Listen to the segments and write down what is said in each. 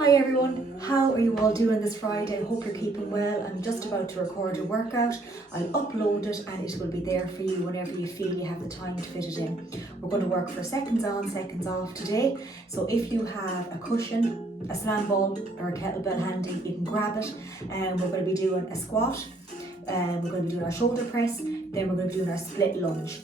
Hi everyone, how are you all doing this Friday? I hope you're keeping well. I'm just about to record a workout. I'll upload it and it will be there for you whenever you feel you have the time to fit it in. We're going to work for seconds on, seconds off today. So if you have a cushion, a slam ball or a kettlebell handy, you can grab it. And we're going to be doing a squat, we're going to be doing our shoulder press, then we're going to be doing our split lunge.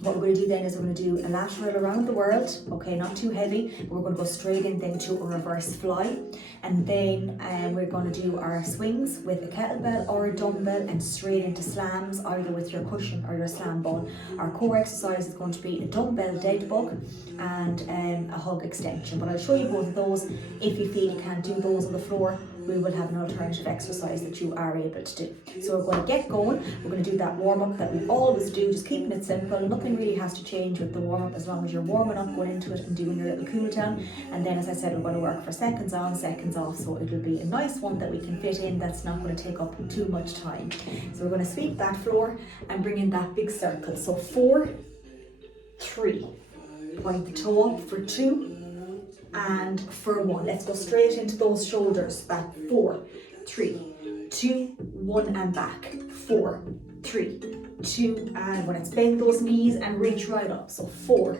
What we're going to do then is we're going to do a lateral around the world, okay, not too heavy, but we're going to go straight in then to a reverse fly, and then we're going to do our swings with a kettlebell or a dumbbell and straight into slams, either with your cushion or your slam ball. Our core exercise is going to be a dumbbell dead bug and a hug extension, but I'll show you both of those. If you feel you can't do those on the floor, we will have an alternative exercise that you are able to do. So we're going to get going. We're going to do that warm-up that we always do, just keeping it simple. Nothing really has to change with the warm-up as long as you're warming up, going into it and doing your little cool down. And then, as I said, we're going to work for seconds on, seconds off. So it'll be a nice one that we can fit in that's not going to take up too much time. So we're going to sweep that floor and bring in that big circle. So 4, 3, point the toe up for 2, and for 1. Let's go straight into those shoulders. Back 4, 3, 2, 1 and back. 4, 3, 2, and when it's bend those knees and reach right up. So 4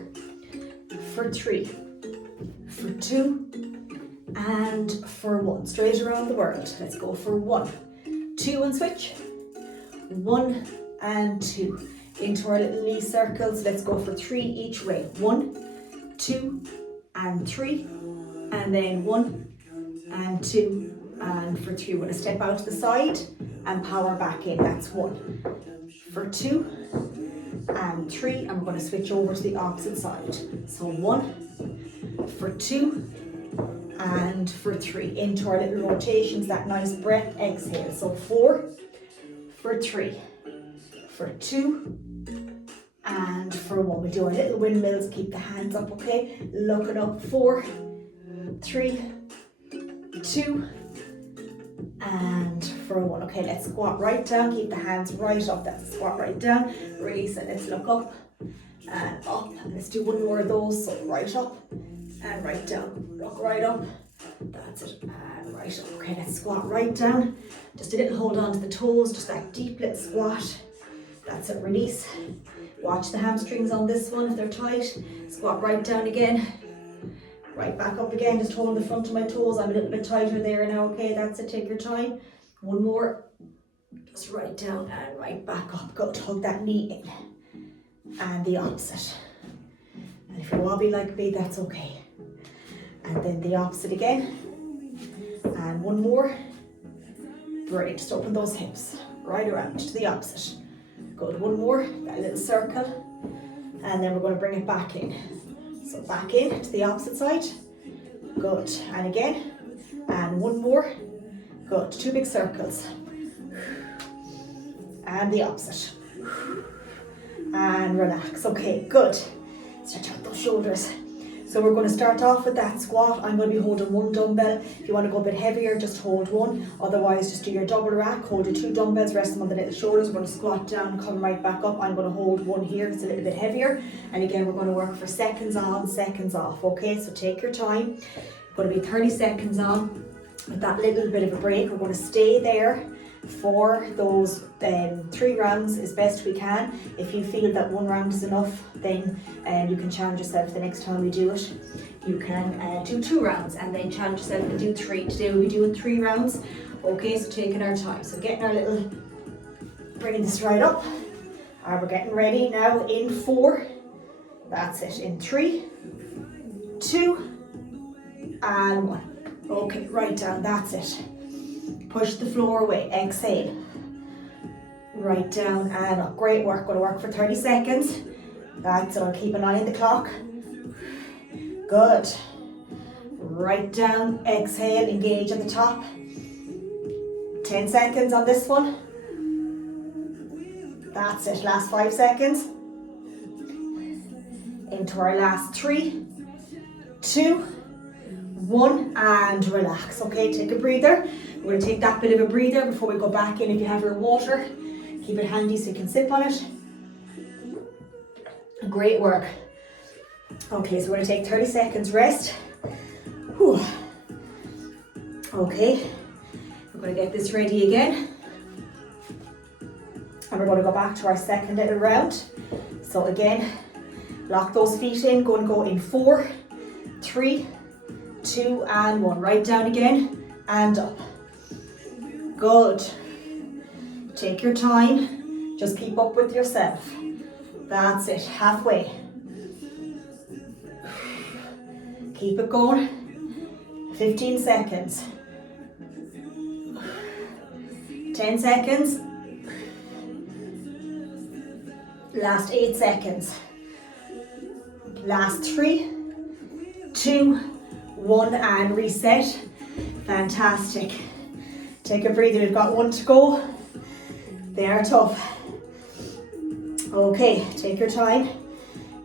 for 3, for 2, and for 1. Straight around the world. Let's go for 1, 2 and switch. 1 and 2. Into our little knee circles. Let's go for 3 each way. 1, 2, and 3, and then 1 and 2 and for 3. We're going to step out to the side and power back in. That's 1 for 2 and 3, and we're going to switch over to the opposite side. So 1 for 2 and for 3. Into our little rotations, that nice breath, exhale. So 4 for 3, for 2, and for 1. We do our little windmills, keep the hands up, okay? Looking up, 4, 3, 2, and for 1. Okay, let's squat right down, keep the hands right up. That's a squat right down, release it. Let's look up and up. Let's do one more of those. So right up and right down. Look right up. That's it, and right up. Okay, let's squat right down. Just a little hold on to the toes, just that deep little squat. That's it, release. Watch the hamstrings on this one if they're tight. Squat right down again. Right back up again, just holding the front of my toes. I'm a little bit tighter there now, okay? That's it, take your time. One more. Just right down and right back up. Go hug that knee in. And the opposite. And if you're wobbly like me, that's okay. And then the opposite again. And one more. Great, just open those hips. Right around to the opposite. Good, one more, that little circle, and then we're going to bring it back in. So back in to the opposite side. Good, and again, and one more. Good, 2 big circles. And the opposite. And relax. Okay, good. Stretch out those shoulders. So we're going to start off with that squat. I'm going to be holding 1 dumbbell. If you want to go a bit heavier, just hold 1. Otherwise, just do your double rack. Hold your 2 dumbbells, rest them on the little shoulders. We're going to squat down, come right back up. I'm going to hold 1 here. It's a little bit heavier. And again, we're going to work for seconds on, seconds off. Okay, so take your time. It's going to be 30 seconds on with that little bit of a break. We're going to stay there for those 3 rounds as best we can. If you feel that 1 round is enough, then you can challenge yourself the next time we do it. You can do 2 rounds and then challenge yourself and do 3. Today we'll be doing 3 rounds. Okay, so taking our time. So getting our little, bringing this right up. We're getting ready now in 4. That's it, in 3, 2, and 1. Okay, right down, that's it. Push the floor away, exhale. Right down and up. Great work, going to work for 30 seconds. That's it, I'll keep an eye on the clock. Good. Right down, exhale, engage at the top. 10 seconds on this one. That's it, last 5 seconds. Into our last 3, 2, 1, and relax. Okay, take a breather. We're going to take that bit of a breather before we go back in. If you have your water, keep it handy so you can sip on it. Great work. Okay, so we're going to take 30 seconds rest. Whew. Okay, we're going to get this ready again. And we're going to go back to our second little round. So again, lock those feet in, going to go in 4, 3, 2 and 1. Right down again and up. Good. Take your time, just keep up with yourself. That's it, halfway. Keep it going. 15 seconds. 10 seconds. Last 8 seconds. Last 3, 2, 1 and reset. Fantastic. Take a breather, we've got 1 to go. They are tough. Okay, take your time.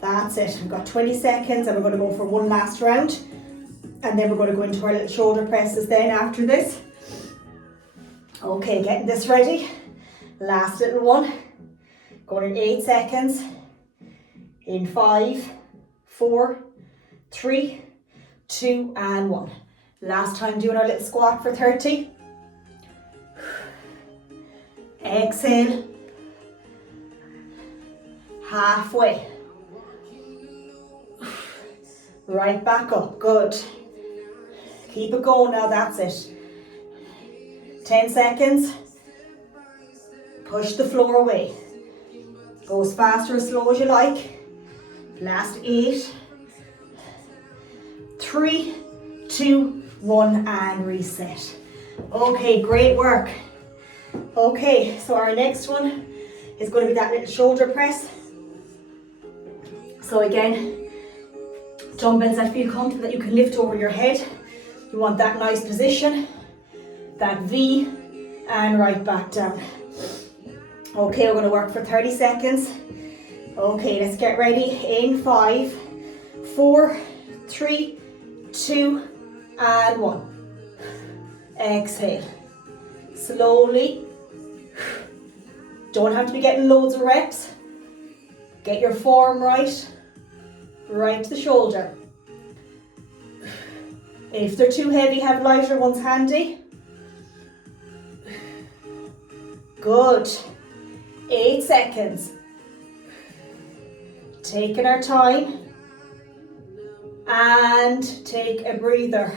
That's it. We've got 20 seconds and we're going to go for 1 last round. And then we're going to go into our little shoulder presses then after this. Okay, getting this ready. Last little one. Going in 8 seconds. In 5, 4, 3, 2 and 1. Last time doing our little squat for 30. Exhale. Halfway. Right back up. Good. Keep it going now. That's it. 10 seconds. Push the floor away. Go as fast or as slow as you like. Last 8. 3, 2, 1 and reset. Okay, great work. Okay, so our next one is going to be that little shoulder press. So again, dumbbells that feel comfortable that you can lift over your head. You want that nice position, that V, and right back down. Okay, we're going to work for 30 seconds. Okay, let's get ready. In 5, 4, 3, 2, and 1. Exhale. Slowly. Don't have to be getting loads of reps. Get your form right. Right to the shoulder. If they're too heavy, have lighter ones handy. Good. 8 seconds. Taking our time. And take a breather.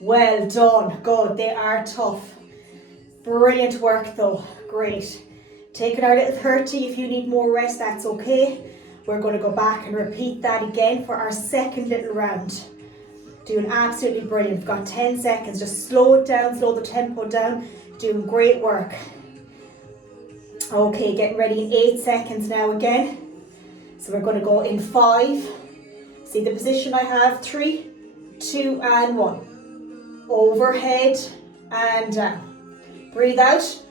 Well done. Good. They are tough. Brilliant work though. Great. Taking our little 30. If you need more rest, that's okay. We're going to go back and repeat that again for our second little round. Doing absolutely brilliant. We've got 10 seconds. Just slow it down, slow the tempo down. Doing great work. Okay, getting ready in 8 seconds now again. So we're going to go in 5. See the position I have? 3, 2 and 1. Overhead and down. Breathe out.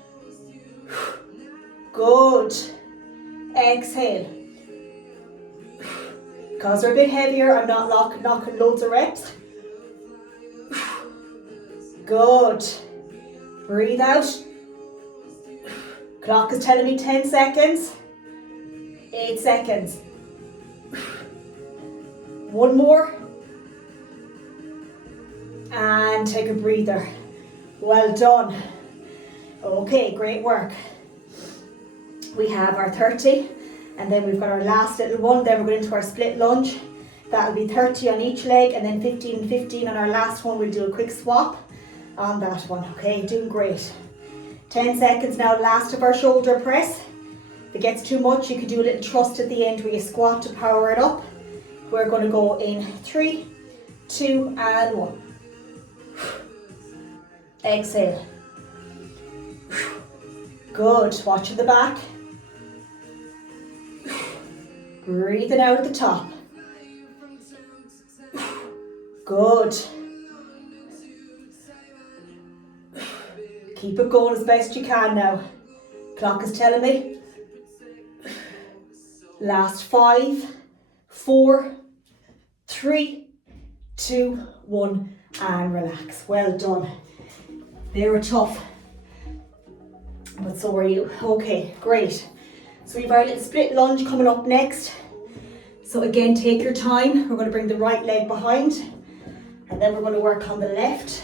Good. Exhale. Because they're a bit heavier, I'm not knocking loads of reps. Good. Breathe out. Clock is telling me 10 seconds. 8 seconds. 1 more. And take a breather. Well done. Okay, great work. We have our 30. And then we've got our last little one. Then we're going into our split lunge. That'll be 30 on each leg and then 15 and 15 on our last one. We'll do a quick swap on that one. Okay, doing great. 10 seconds now, last of our shoulder press. If it gets too much, you can do a little thrust at the end where you squat to power it up. We're going to go in 3, 2 and 1. Exhale. Good. Watching the back. Breathing out at the top. Good. Keep it going as best you can now. Clock is telling me. Last 5, 4, 3, 2, 1 and relax. Well done. They were tough, but so are you. Okay, great. So we've our little split lunge coming up next. So again, take your time. We're going to bring the right leg behind and then we're going to work on the left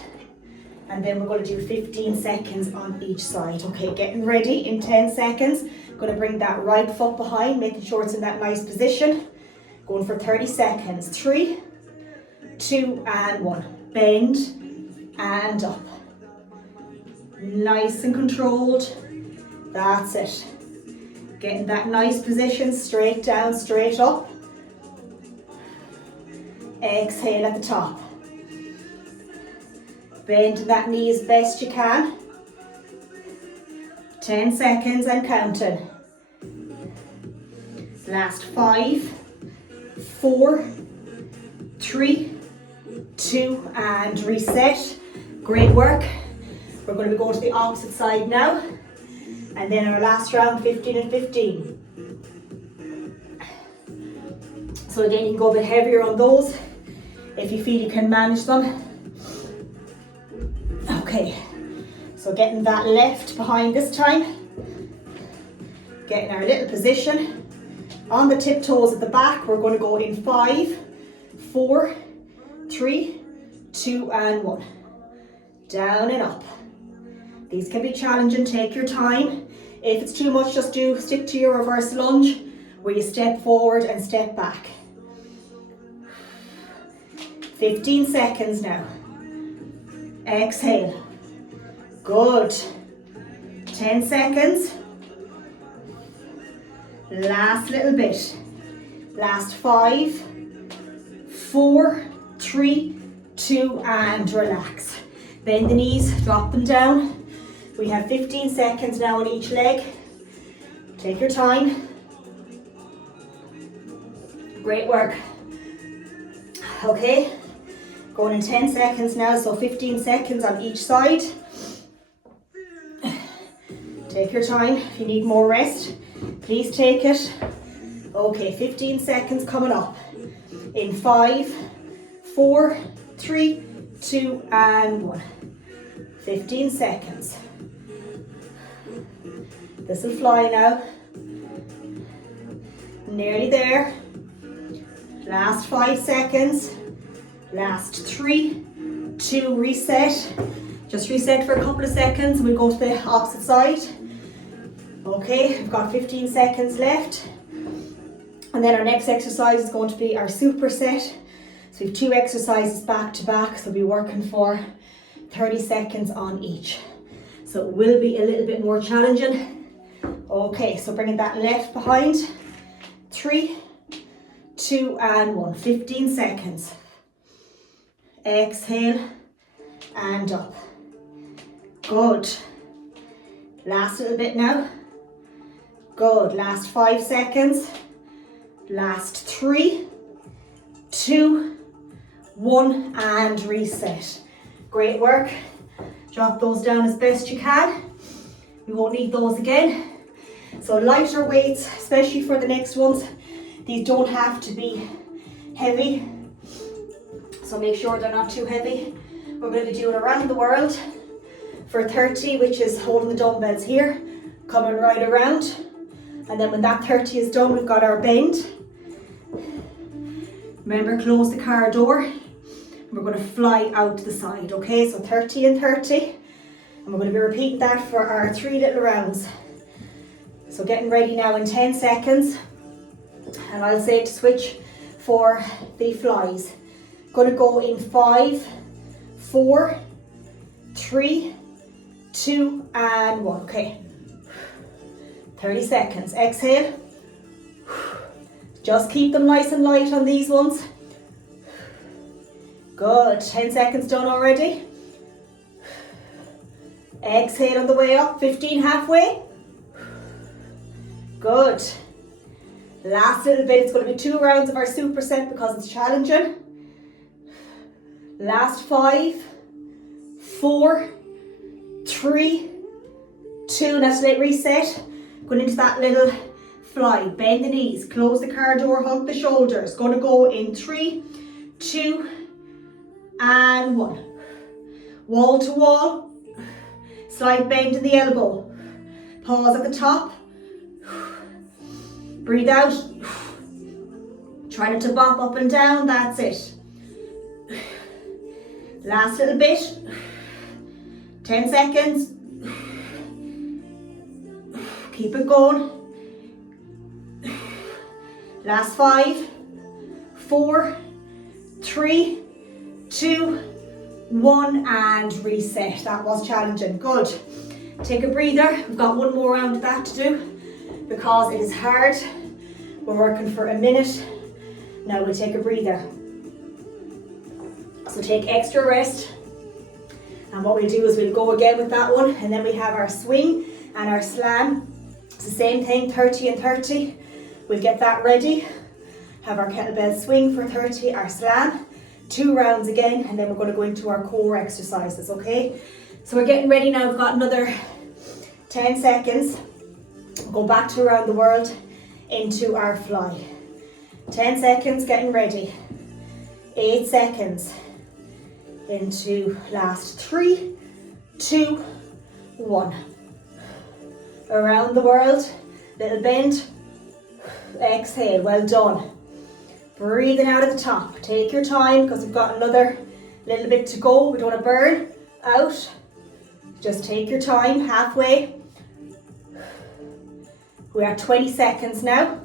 And then we're going to do 15 seconds on each side. Okay, getting ready in 10 seconds. Going to bring that right foot behind, making sure it's in that nice position. Going for 30 seconds. 3, 2, and 1. Bend and up. Nice and controlled. That's it. Getting that nice position, straight down, straight up. Exhale at the top. Bend that knee as best you can. 10 seconds and counting. Last 5, 4, 3, 2, and reset. Great work. We're going to be going to the opposite side now. And then our last round, 15 and 15. So again, you can go a bit heavier on those if you feel you can manage them. Okay, so getting that left behind this time. Getting our little position. On the tiptoes at the back, we're going to go in 5, 4, 3, 2, and 1. Down and up. These can be challenging, take your time. If it's too much, just stick to your reverse lunge where you step forward and step back. 15 seconds now. Exhale. Good. 10 seconds. Last little bit. Last 5, 4, 3, 2, and relax. Bend the knees, drop them down. We have 15 seconds now on each leg. Take your time. Great work. Okay, going in 10 seconds now, so 15 seconds on each side. Take your time. If you need more rest, please take it. Okay, 15 seconds coming up. In 5, 4, 3, 2, and 1. 15 seconds. This will fly now. Nearly there. Last 5 seconds. Last 3, 2, reset. Just reset for a couple of seconds and we'll go to the opposite side. Okay, we've got 15 seconds left. And then our next exercise is going to be our superset. So we have 2 exercises back to back, so we'll be working for 30 seconds on each. So it will be a little bit more challenging. Okay, so bringing that left behind. 3, 2, and 1. 15 seconds. Exhale and up. Good. Last little bit now. Good. Last 5 seconds. Last 3, 2, 1, and reset. Great work. Drop those down as best you can. We won't need those again. So lighter weights, especially for the next ones. These don't have to be heavy. So make sure they're not too heavy. We're going to be doing around the world for 30, which is holding the dumbbells here, coming right around. And then when that 30 is done, we've got our bend. Remember, close the car door. We're going to fly out to the side, okay? So 30 and 30. And we're going to be repeating that for our 3 little rounds. So getting ready now in 10 seconds. And I'll say to switch for the flies. Going to go in 5, 4, 3, 2, and 1. Okay. 30 seconds. Exhale. Just keep them nice and light on these ones. Good. 10 seconds done already. Exhale on the way up. 15 halfway. Good. Last little bit. It's going to be 2 rounds of our superset because it's challenging. Last 5, 4, 3, 2. Let's let reset. Going into that little fly. Bend the knees. Close the car door. Hug the shoulders. Going to go in 3, 2, and 1. Wall to wall. Slight bend in the elbow. Pause at the top. Breathe out. Try not to bop up and down. That's it. Last little bit. 10 seconds. Keep it going. Last 5, 4, 3, 2, 1, and reset. That was challenging. Good. Take a breather. We've got one more round of that to do because it is hard. We're working for a minute. Now we'll take a breather. So take extra rest. And what we'll do is we'll go again with that one, and then we have our swing and our slam. It's the same thing, 30 and 30. We'll get that ready. Have our kettlebell swing for 30, our slam. 2 rounds again, and then we're going to go into our core exercises, okay? So we're getting ready now. We've got another 10 seconds. We'll go back to around the world into our fly. 10 seconds, getting ready. 8 seconds. Into last 3, 2, 1. Around the world, little bend. Exhale, well done. Breathing out at the top. Take your time because we've got another little bit to go. We don't want to burn out. Just take your time, halfway. We're at 20 seconds now.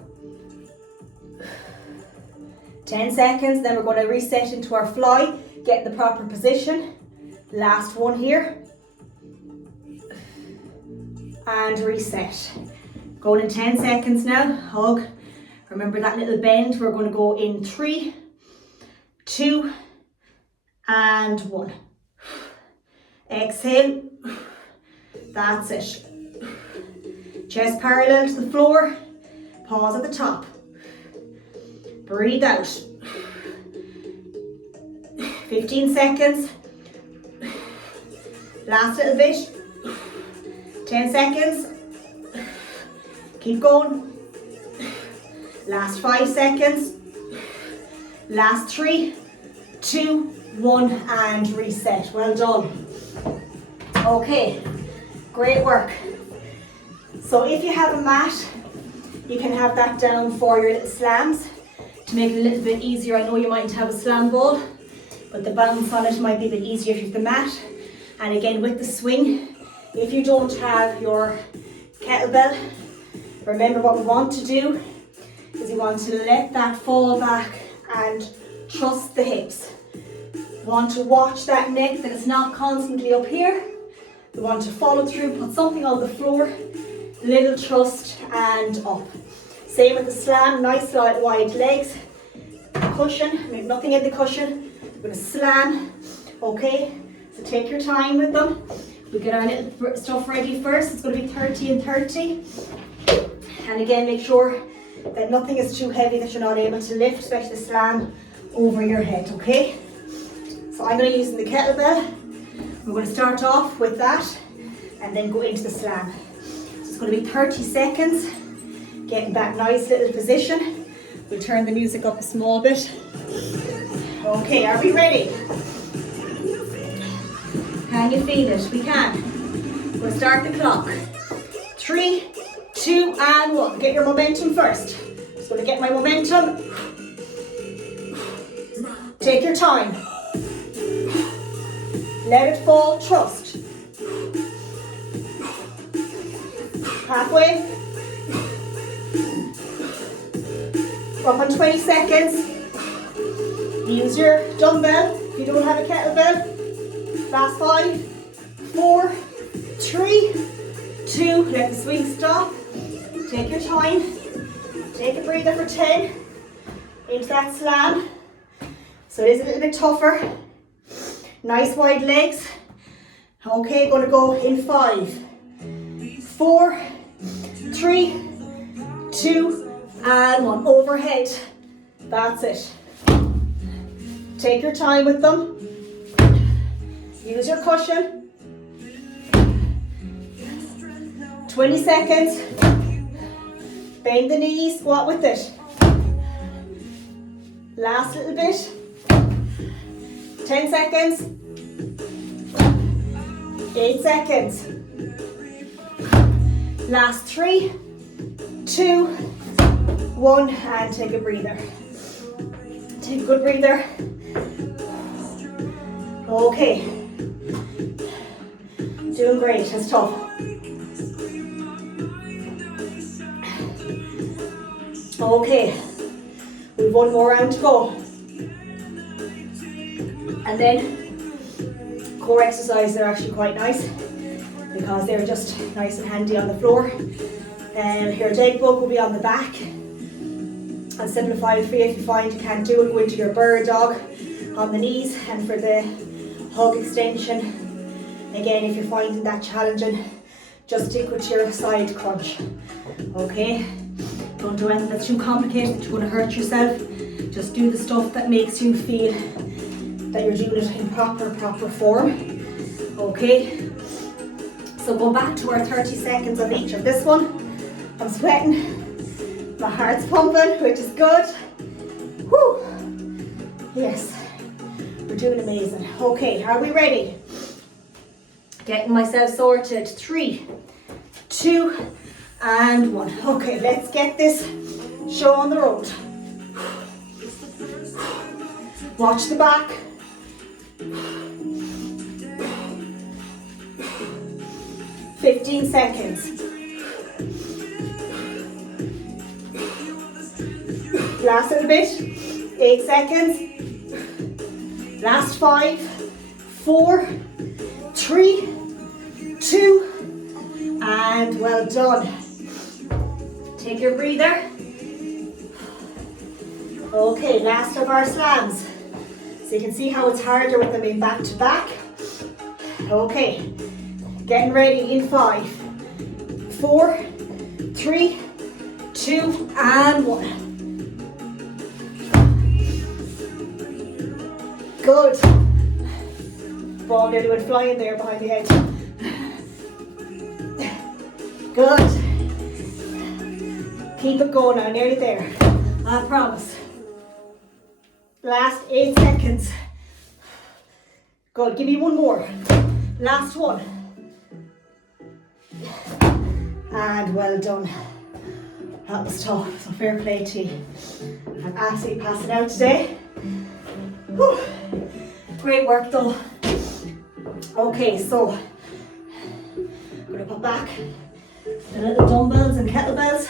10 seconds, then we're going to reset into our fly. Get in the proper position. Last one here. And reset. Going in 10 seconds now. Hug. Remember that little bend. We're going to go in 3, 2, and 1. Exhale. That's it. Chest parallel to the floor. Pause at the top. Breathe out. 15 seconds. Last little bit. 10 seconds. Keep going. Last 5 seconds. Last 3, 2, 1, and reset. Well done. Okay, great work. So if you have a mat, you can have that down for your little slams to make it a little bit easier. I know you might have a slam ball, but the bounce on it might be a bit easier if you have the mat. And again, with the swing, if you don't have your kettlebell, remember what we want to do is we want to let that fall back and trust the hips. We want to watch that neck, that it's not constantly up here. We want to follow through, put something on the floor, little trust and up. Same with the slam, nice wide legs. Cushion, make nothing in the cushion. We're going to slam, okay? So take your time with them. We get our little stuff ready first. It's going to be 30 and 30. And again, make sure that nothing is too heavy that you're not able to lift, especially the slam over your head, okay? So I'm going to use the kettlebell. We're going to start off with that and then go into the slam. So it's going to be 30 seconds, getting that nice little position. We'll turn the music up a small bit. Okay, are we ready? Can you feel it? We can. We'll start the clock. 3, 2, and 1. Get your momentum first. Just going to get my momentum. Take your time. Let it fall, trust. Halfway. Up on 20 seconds. Use your dumbbell if you don't have a kettlebell. Last 5, 4, 3, 2. Let the swing stop. Take your time. Take a breather for 10. Into that slam. So it is a little bit tougher. Nice wide legs. Okay, going to go in 5, 4, 3, 2, and 1. Overhead. That's it. Take your time with them. Use your cushion. 20 seconds. Bend the knees, squat with it. Last little bit. 10 seconds. 8 seconds. Last 3, 2, 1, and take a breather. Take a good breather. Okay. Doing great, that's tough. Okay, we've one more round to go. And then core exercises are actually quite nice because they're just nice and handy on the floor. Your dead bug will be on the back. And simplify it for you if you find you can't do it, go into your bird dog on the knees, and for the hug extension, again, if you're finding that challenging, just stick with your side crunch. Okay? Don't do anything that's too complicated that you're going to hurt yourself. Just do the stuff that makes you feel that you're doing it in proper form. Okay? So go back to our 30 seconds on each of this one. I'm sweating. My heart's pumping, which is good. Whew. Yes. We're doing amazing. Okay, are we ready? Getting myself sorted. 3, 2, and 1. Okay, let's get this show on the road. Watch the back. "15 seconds. Last little bit. 8 seconds. Last 5, 4, 3, 2, and well done. Take your breather. Okay, last of our slams. So you can see how it's harder with them in back to back. Okay, getting ready in 5, 4, 3, 2, and 1. Good. Ball nearly went flying there behind the head. Good. Keep it going now, nearly there. I promise. Last 8 seconds. Good, give me one more. Last one. And well done. That was tough, so fair play to you. I'm absolutely passing out today. Whew. Great work though. Okay, so I'm going to put back the little dumbbells and kettlebells,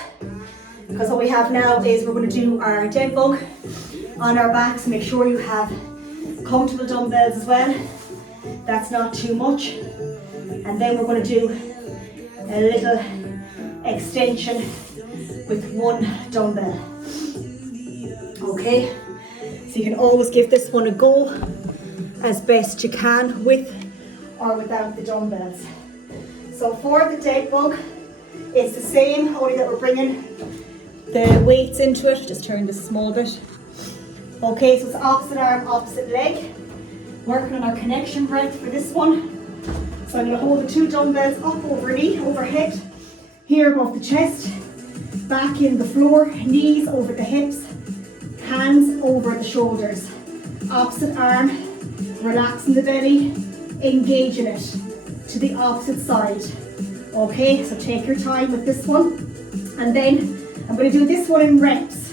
because what we have now is we're going to do our dead bug on our backs. Make sure you have comfortable dumbbells as well. That's not too much. And then we're going to do a little extension with one dumbbell. Okay, so you can always give this one a go as best you can with or without the dumbbells. So for the dead bug, it's the same, only that we're bringing the weights into it. Just turn this a small bit. Okay, so it's opposite arm, opposite leg. Working on our connection breath for this one. So I'm going to hold the 2 dumbbells up over knee, overhead, here above the chest, back in the floor, knees over the hips, hands over the shoulders. Opposite arm, relaxing the belly, engaging it to the opposite side. Okay, so take your time with this one. And then I'm going to do this one in reps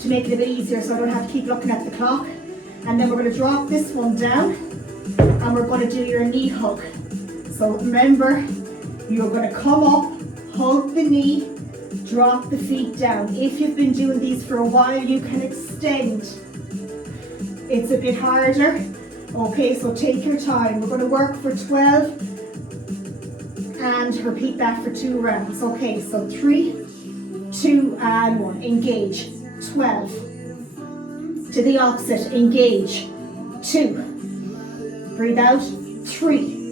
to make it a bit easier so I don't have to keep looking at the clock. And then we're going to drop this one down and we're going to do your knee hug. So remember, you're going to come up, hug the knee, drop the feet down. If you've been doing these for a while, you can extend. It's a bit harder. Okay, so take your time. We're going to work for 12 and repeat that for 2 rounds. Okay, so 3, 2, and 1. Engage. 12. To the opposite. Engage. 2. Breathe out. 3.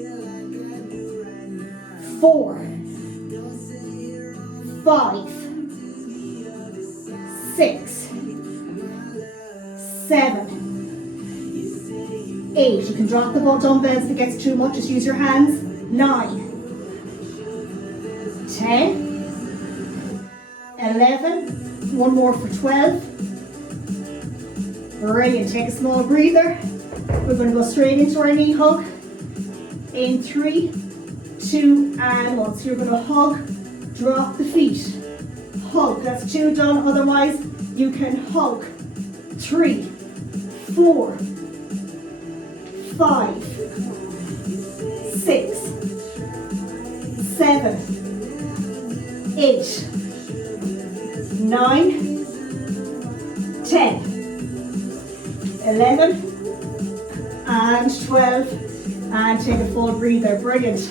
4. 5. 6. 7. 8. You can drop the dumbbells if it gets too much, just use your hands. 9. 10. 11. One more for 12. Brilliant. Take a small breather. We're going to go straight into our knee hug. In 3, 2, and 1. So you're going to hug, drop the feet. Hug. That's 2 done. Otherwise, you can hug. 3, 4, 5, 6, 7, 8, 9, 10, 11, and 12, and take a full breather. Brilliant.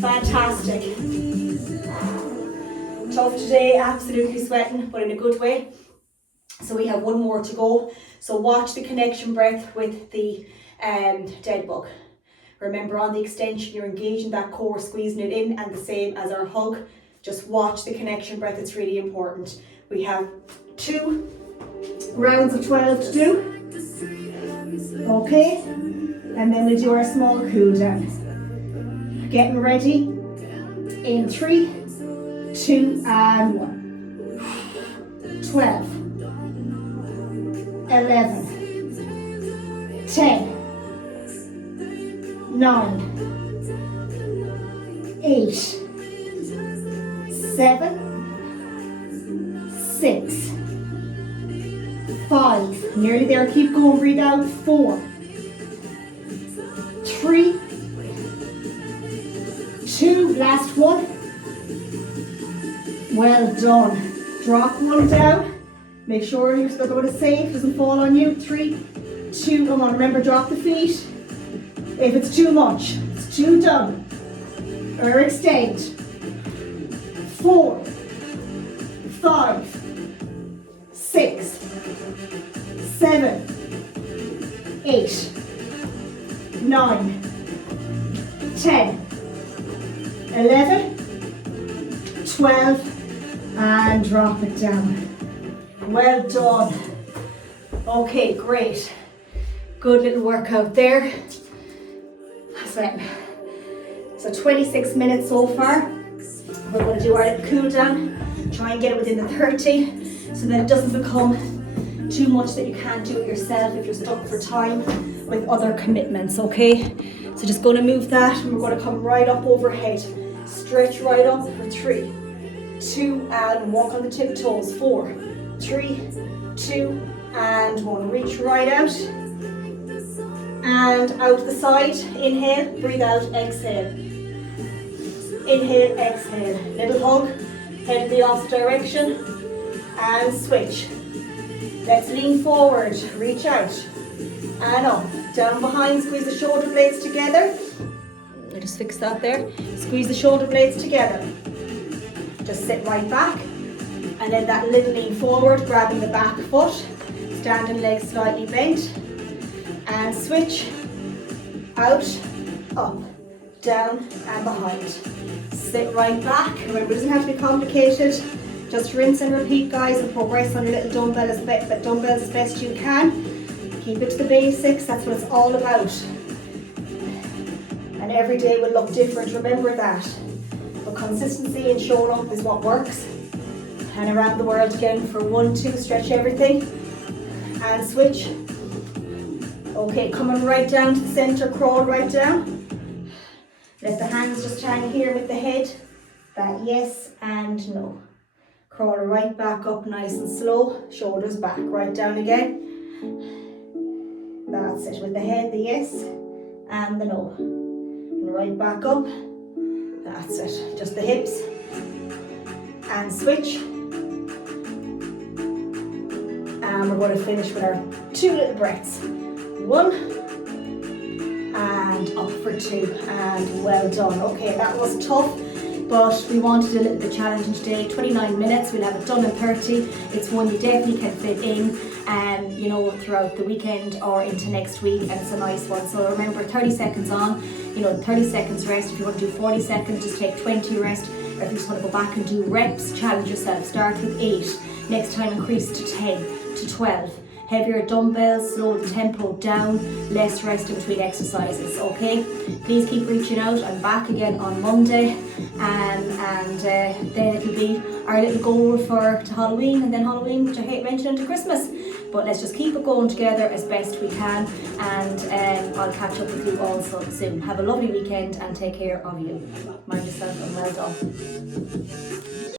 Fantastic. Tough today, absolutely sweating, but in a good way. So we have one more to go. So watch the connection breath with the dead bug. Remember, on the extension, you're engaging that core, squeezing it in, and the same as our hug. Just watch the connection breath, it's really important. We have 2 rounds of 12 to do. Okay, and then we'll do our small cool down. Getting ready in 3, 2, and 1. 12, 11, 10, 9, 8, 7, 6, 5, nearly there, keep going, breathe out, 4, 3, 2, last one, well done. Drop one down, make sure you're still going to safe, doesn't fall on you, 3, 2, and 1, remember drop the feet, if it's too much, it's too done, or extend, 4, 5, 6, 7, 8, 9, 10, 11, 12, and drop it down. Well done. Okay, great. Good little workout there. So 26 minutes so far. We're going to do our little cool down. Try and get it within the 30 so that it doesn't become too much that you can't do it yourself if you're stuck for time with other commitments, okay? So just going to move that, and we're going to come right up overhead. Stretch right up for 3, 2, and walk on the tiptoes. 4, 3, 2, and 1. Reach right out. And out the side. Inhale, breathe out, exhale. Inhale, exhale. Little hug, head in the opposite direction, and switch. Let's lean forward, reach out, and up. Down behind, squeeze the shoulder blades together. I'll just fix that there. Squeeze the shoulder blades together. Just sit right back, and then that little lean forward, grabbing the back foot, standing legs slightly bent, and switch. Out, up, down, and behind. Sit right back. Remember, it doesn't have to be complicated. Just rinse and repeat, guys, and progress on your little dumbbells as best you can. Keep it to the basics, that's what it's all about. And every day will look different, remember that. But consistency and showing up is what works. And around the world again for 1, 2, stretch everything. And switch. Okay, coming right down to the center, crawl right down. Let the hands just hang here with the head. That yes and no. Crawl right back up nice and slow. Shoulders back, right down again. That's it, with the head, the yes and the no. And right back up. That's it, just the hips. And switch. And we're going to finish with our 2 little breaths. 1, and up for 2, and well done. Okay, that was tough, but we wanted a little bit challenging today. 29 minutes, we'll have it done in 30. It's one you definitely can fit in, you know, throughout the weekend or into next week, and it's a nice one. So remember, 30 seconds on, 30 seconds rest. If you want to do 40 seconds, just take 20 rest. Or if you just want to go back and do reps, challenge yourself. Start with 8, next time increase to 10, to 12. Heavier dumbbells, slow the tempo down, less rest in between exercises, okay? Please keep reaching out. I'm back again on Monday, and then it'll be our little goal to Halloween, and then Halloween, which I hate mentioning, to Christmas. But let's just keep it going together as best we can, and I'll catch up with you all soon. Have a lovely weekend and take care of you. Mind yourself and well done.